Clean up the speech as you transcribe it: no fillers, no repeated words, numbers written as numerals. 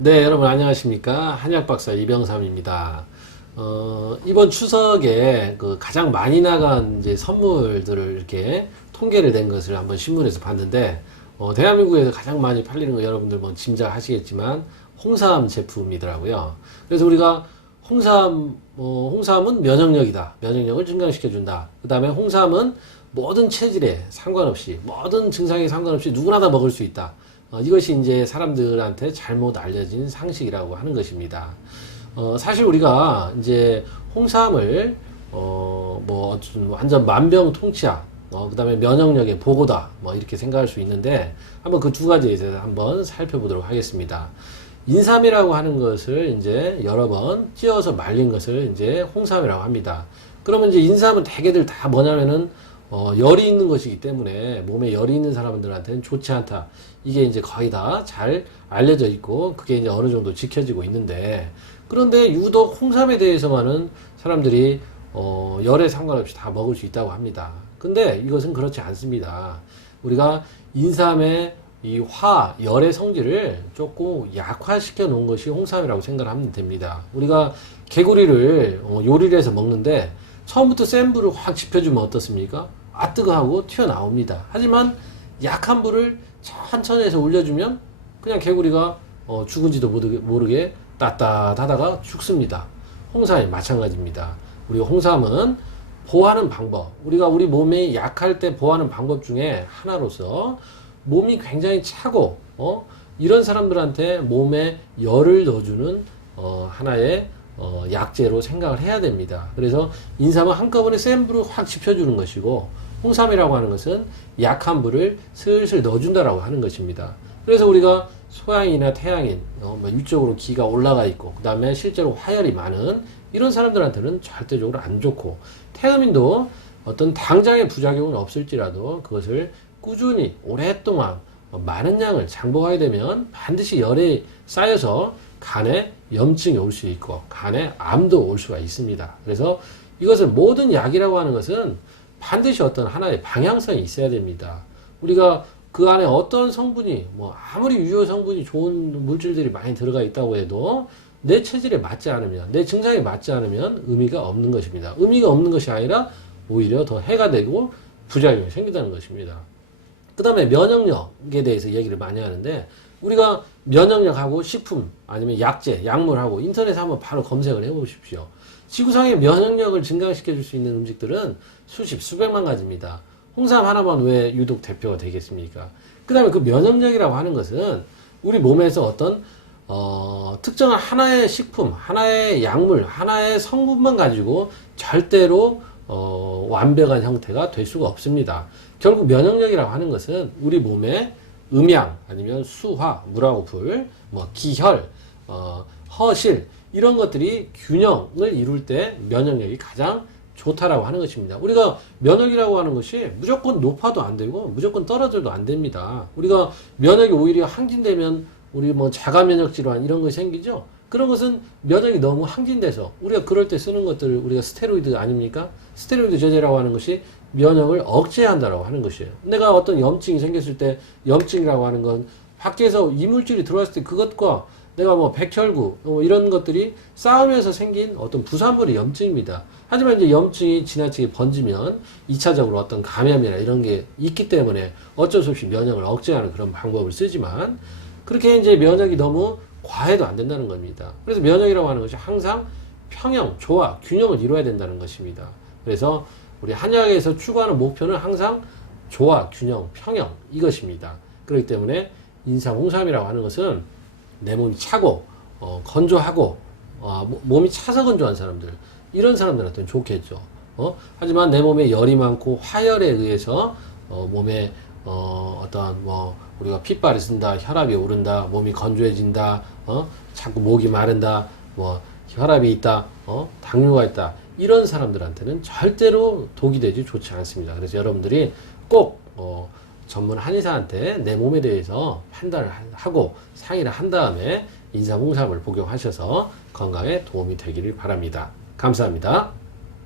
네, 여러분 안녕하십니까? 한약박사 이병삼입니다. 이번 추석에 그 가장 많이 나간 이제 선물들을 이렇게 통계를 낸 것을 한번 신문에서 봤는데, 대한민국에서 가장 많이 팔리는 거 여러분들 뭐 짐작하시겠지만, 홍삼 제품이더라고요. 그래서 우리가 홍삼은 면역력이다. 면역력을 증강시켜준다. 그 다음에 홍삼은 모든 체질에 상관없이, 모든 증상에 상관없이 누구나 다 먹을 수 있다. 이것이 이제 사람들한테 잘못 알려진 상식이라고 하는 것입니다. 사실 우리가 이제 홍삼을, 뭐, 완전 만병통치약, 그 다음에 면역력의 보고다, 뭐, 이렇게 생각할 수 있는데, 한번 그 두 가지에 대해서 한번 살펴보도록 하겠습니다. 인삼이라고 하는 것을 이제 여러 번 찧어서 말린 것을 이제 홍삼이라고 합니다. 그러면 이제 인삼은 대개들 다 뭐냐면은, 열이 있는 것이기 때문에 몸에 열이 있는 사람들한테는 좋지 않다. 이게 이제 거의 다 잘 알려져 있고 그게 이제 어느 정도 지켜지고 있는데, 그런데 유독 홍삼에 대해서만은 사람들이 열에 상관없이 다 먹을 수 있다고 합니다. 근데 이것은 그렇지 않습니다. 우리가 인삼의 이 열의 성질을 조금 약화시켜 놓은 것이 홍삼이라고 생각하면 됩니다. 우리가 개구리를 요리를 해서 먹는데 처음부터 센 불을 확 지펴주면 어떻습니까? 아 뜨거하고 튀어나옵니다. 하지만 약한 불을 천천히 해서 올려주면 그냥 개구리가 죽은지도 모르게 따뜻하다가 죽습니다. 홍삼이 마찬가지입니다. 우리 홍삼은 보호하는 방법, 우리가 우리 몸이 약할 때 보호하는 방법 중에 하나로서 몸이 굉장히 차고 이런 사람들한테 몸에 열을 넣어주는 하나의 약재로 생각을 해야 됩니다. 그래서 인삼은 한꺼번에 센 불을 확 지펴주는 것이고, 홍삼이라고 하는 것은 약한 불을 슬슬 넣어준다라고 하는 것입니다. 그래서 우리가 소양이나 태양인, 위쪽으로 기가 올라가 있고, 그 다음에 실제로 화열이 많은 이런 사람들한테는 절대적으로 안 좋고, 태음인도 어떤 당장의 부작용은 없을지라도 그것을 꾸준히 오랫동안 많은 양을 장복하게 되면 반드시 열이 쌓여서 간에 염증이 올 수 있고 간에 암도 올 수가 있습니다. 그래서 이것을 모든 약이라고 하는 것은 반드시 어떤 하나의 방향성이 있어야 됩니다. 우리가 그 안에 어떤 성분이 아무리 유효 성분이 좋은 물질들이 많이 들어가 있다고 해도 내 체질에 맞지 않으면, 내 증상에 맞지 않으면 의미가 없는 것입니다. 의미가 없는 것이 아니라 오히려 더 해가 되고 부작용이 생긴다는 것입니다. 그 다음에 면역력에 대해서 얘기를 많이 하는데, 우리가 면역력하고 식품 아니면 약재, 약물하고 인터넷에 한번 바로 검색을 해보십시오. 지구상의 면역력을 증강시켜 줄 수 있는 음식들은 수백만 가지입니다. 홍삼 하나만 왜 유독 대표가 되겠습니까? 그 다음에 그 면역력이라고 하는 것은 우리 몸에서 어떤 특정한 하나의 식품, 하나의 약물, 하나의 성분만 가지고 절대로 완벽한 형태가 될 수가 없습니다. 결국 면역력이라고 하는 것은 우리 몸의 음양 아니면 수화, 물하고 불, 기혈, 허실 이런 것들이 균형을 이룰 때 면역력이 가장 좋다라고 하는 것입니다. 우리가 면역이라고 하는 것이 무조건 높아도 안 되고 무조건 떨어져도 안 됩니다. 우리가 면역이 오히려 항진되면 우리 자가 면역 질환 이런 것이 생기죠. 그런 것은 면역이 너무 항진돼서 우리가 그럴 때 쓰는 것들 우리가 스테로이드 아닙니까? 스테로이드 제제라고 하는 것이 면역을 억제한다라고 하는 것이에요. 내가 어떤 염증이 생겼을 때 염증이라고 하는 건 밖에서 이물질이 들어왔을 때 그것과 내가 백혈구 이런 것들이 싸우면서 생긴 어떤 부산물의 염증입니다. 하지만 이제 염증이 지나치게 번지면 2차적으로 어떤 감염이나 이런 게 있기 때문에 어쩔 수 없이 면역을 억제하는 그런 방법을 쓰지만, 그렇게 이제 면역이 너무 과해도 안 된다는 겁니다. 그래서 면역이라고 하는 것이 항상 평형, 조화, 균형을 이루어야 된다는 것입니다. 그래서 우리 한약에서 추구하는 목표는 항상 조화, 균형, 평형 이것입니다. 그렇기 때문에 인삼, 홍삼이라고 하는 것은 내 몸이 차고 건조하고 몸이 차서 건조한 사람들, 이런 사람들한테는 좋겠죠. 하지만 내 몸에 열이 많고 화열에 의해서 몸에 어떤 우리가 핏발이 쓴다, 혈압이 오른다, 몸이 건조해진다, 자꾸 목이 마른다, 혈압이 있다, 당뇨가 있다, 이런 사람들한테는 절대로 독이 되지 좋지 않습니다. 그래서 여러분들이 꼭 전문 한의사한테 내 몸에 대해서 판단을 하고 상의를 한 다음에 인삼, 홍삼을 복용하셔서 건강에 도움이 되기를 바랍니다. 감사합니다.